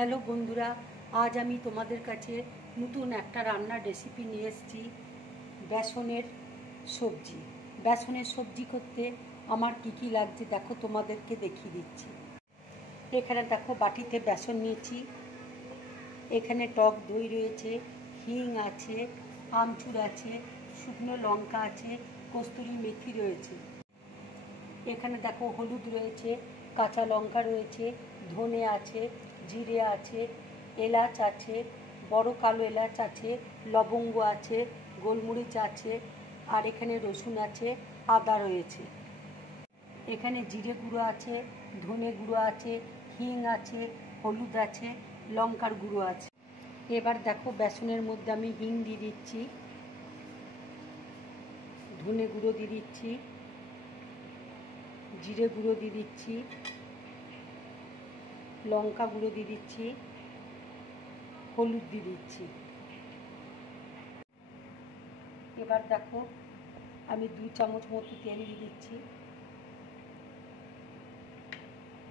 Hello বন্ধুরা, আজ আমি তোমাদের কাছে নতুন একটা রান্নার রেসিপি নিয়ে এসেছি। বেসনের সবজি। বেসনের সবজি করতে আমার কি লাগছে দেখো, তোমাদেরকে দেখিয়ে দিচ্ছি। এখানে দেখো বাটিতে বেসন নিয়েছি, এখানে টক দই রয়েছে, হিং আছে, আমচুর আছে, শুকনো লঙ্কা আছে, কস্তুরি মেথি রয়েছে। এখানে দেখো হলুদ রয়েছে, কাঁচা লঙ্কা রয়েছে, ধনে আছে, জিরে আছে, এলাচ আছে, বড় কালো এলাচ আছে, লবঙ্গ আছে, গোলমরিচ আছে, আর এখানে রসুন আছে, আদা রয়েছে। এখানে জিরে গুঁড়ো আছে, ধনে গুঁড়ো আছে, হিং আছে, হলুদ আছে, লঙ্কার গুঁড়ো আছে। এবার দেখো বেসনের মধ্যে আমি হিং দিয়ে দিচ্ছি, ধনে গুঁড়ো দিয়ে দিচ্ছি, জিরে গুঁড়ো দিয়ে দিচ্ছি, লঙ্কা গুঁড়ো দিয়ে দিচ্ছি, হলুদ দিয়ে দিচ্ছি। এবার দেখো আমি 2 চামচ মতো তেল দিয়ে দিচ্ছি,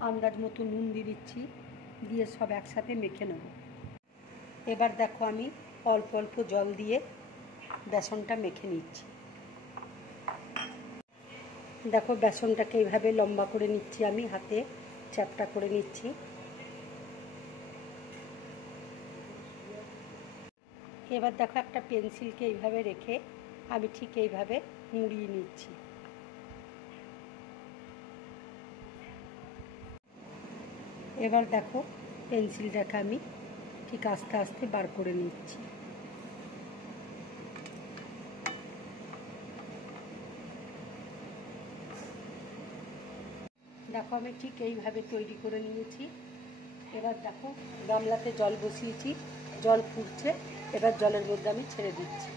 আন্দাজ মতো নুন দিয়ে দিচ্ছি, দিয়ে সব একসাথে মেখে নেব। এবার দেখো আমি অল্প অল্প জল দিয়ে বেসনটা মেখে নিচ্ছি। দেখো বেসনটাকে এইভাবে লম্বা করে নিচ্ছি, আমি হাতে চ্যাপটা করে নিচ্ছি। এবার দেখো একটা পেন্সিলকে এইভাবে রেখে আমি ঠিক এইভাবে মুড়িয়ে নিচ্ছি। এবার দেখো পেন্সিলটাকে আমি ঠিক আস্তে আস্তে বার করে নিচ্ছি। দেখো আমি ঠিক এইভাবে তৈরি করে নিয়েছি। এবার দেখো গামলাতে জল বসিয়েছি, জল ফুটছে, এবার জলের মধ্যে আমি ছেড়ে দিচ্ছি।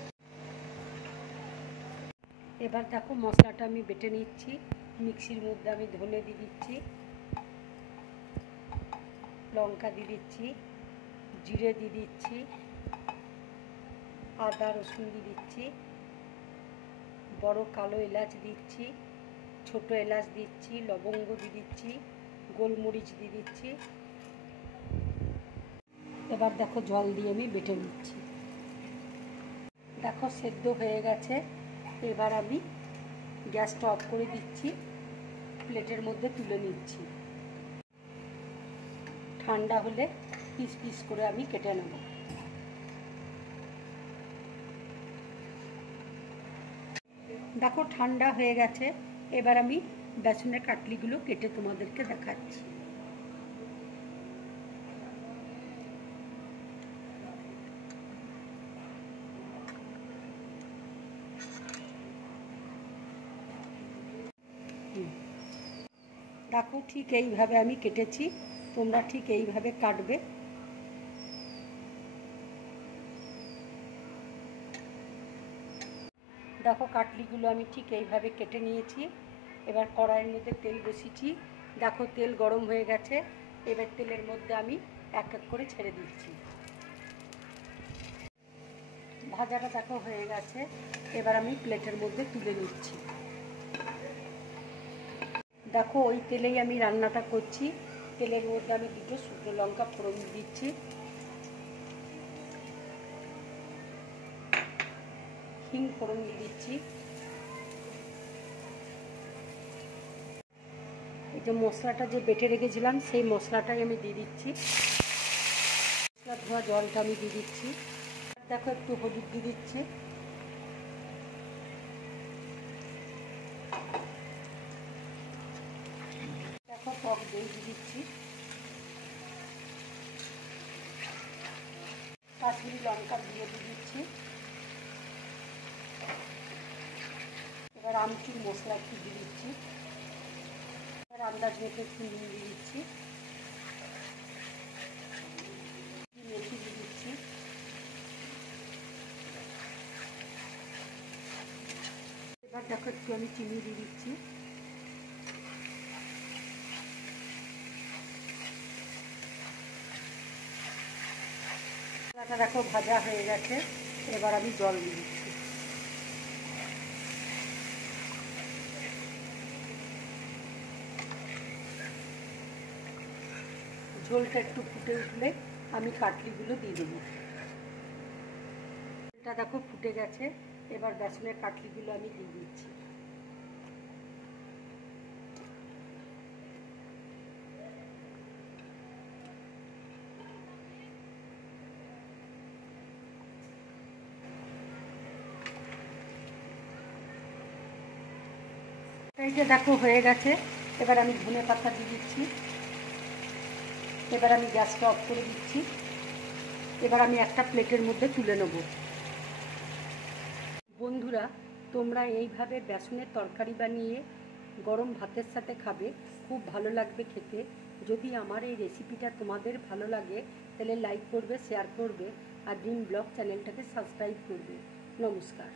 এবার দেখো মশলাটা আমি বেটে নিচ্ছি। মিক্সির মধ্যে আমি ধনে দিয়ে দিচ্ছি, লঙ্কা দিয়ে দিচ্ছি, জিরে দিয়ে দিচ্ছি, আদা রসুন দিয়ে দিচ্ছি, বড় কালো এলাচ দিচ্ছি, ছোট এলাচ দিচ্ছি, লবঙ্গ দিয়ে দিচ্ছি, গোলমরিচ দিয়ে দিচ্ছি। এবার দেখো জল দিয়ে আমি বেটে নিচ্ছি। দেখো সেদ্ধ হয়ে গেছে। এবার আমি গ্যাসটা অফ করে দিচ্ছি, প্লেটের মধ্যে তুলে নিচ্ছি। ঠান্ডা হলে পিস পিস করে আমি কেটে নেব। দেখো ঠান্ডা হয়ে গেছে। এবার আমি বেসনের কাটলিগুলো কেটে তোমাদেরকে দেখাচ্ছি। দেখো ঠিক এইভাবে আমি কেটেছি, তোমরা ঠিক এইভাবে কাটবে। দেখো কাটলিগুলো আমি ঠিক এইভাবে কেটে নিয়েছি। এবার কড়াইয়ের মধ্যে তেল বসিয়েছি, দেখো তেল গরম হয়ে গেছে। এবার তেলের মধ্যে আমি এক এক করে ছেড়ে দিচ্ছি। ভাজাটা দেখো হয়ে গেছে। এবার আমি প্লেটের মধ্যে তুলে নিচ্ছি। দেখো ওই তেলেই আমি রান্নাটা করছি। তেলের মধ্যে আমি 2টো শুকনো লঙ্কা ফোড়ন দিচ্ছি, হিং ফোড়ন দিয়ে দিচ্ছি, এই যে মশলাটা যে বেটে রেখেছিলাম সেই মশলাটাই আমি দিয়ে দিচ্ছি। মশলা ধোয়া জলটা আমি দিয়ে দিচ্ছি। দেখো একটু হলুদ দিয়ে দিচ্ছি, দেখো টক দই দিয়ে দিচ্ছি, কাশ্মীরি লঙ্কার দিয়ে দিচ্ছি। এবার আমচুর মশলা একটু দিয়ে দিচ্ছি, এবার আন্দাজ মতো একটু নুন দিয়ে দিচ্ছি, মেথি দিয়ে দিচ্ছি, এবার দেখো একটু আমি চিনি দিয়ে দিচ্ছি। মশলাটা দেখো ভাজা হয়ে গেছে। এবার আমি জল দিয়ে দিচ্ছি। ঝোলটা একটু ফুটে উঠলে আমি কাটলিগুলো দিয়ে দেবো। এটা দেখো ফুটে গেছে, এবার বেসনের কাটলিগুলো আমি দিয়ে দিচ্ছি। এই যে দেখো হয়ে গেছে, এবার আমি ধনে পাতা দিয়ে দিচ্ছি। এবার আমি গ্যাসটা অফ করে দিচ্ছি। এবার আমি একটা প্লেটের মধ্যে তুলে নেব। বন্ধুরা, তোমরা এইভাবে বেসনের তরকারি বানিয়ে গরম ভাতের সাথে খাবে, খুব ভালো লাগবে খেতে। যদি আমার এই রেসিপিটা তোমাদের ভালো লাগে তাহলে লাইক করবে, শেয়ার করবে আর ড্রিম ব্লগ চ্যানেলটাকে সাবস্ক্রাইব করবে। নমস্কার।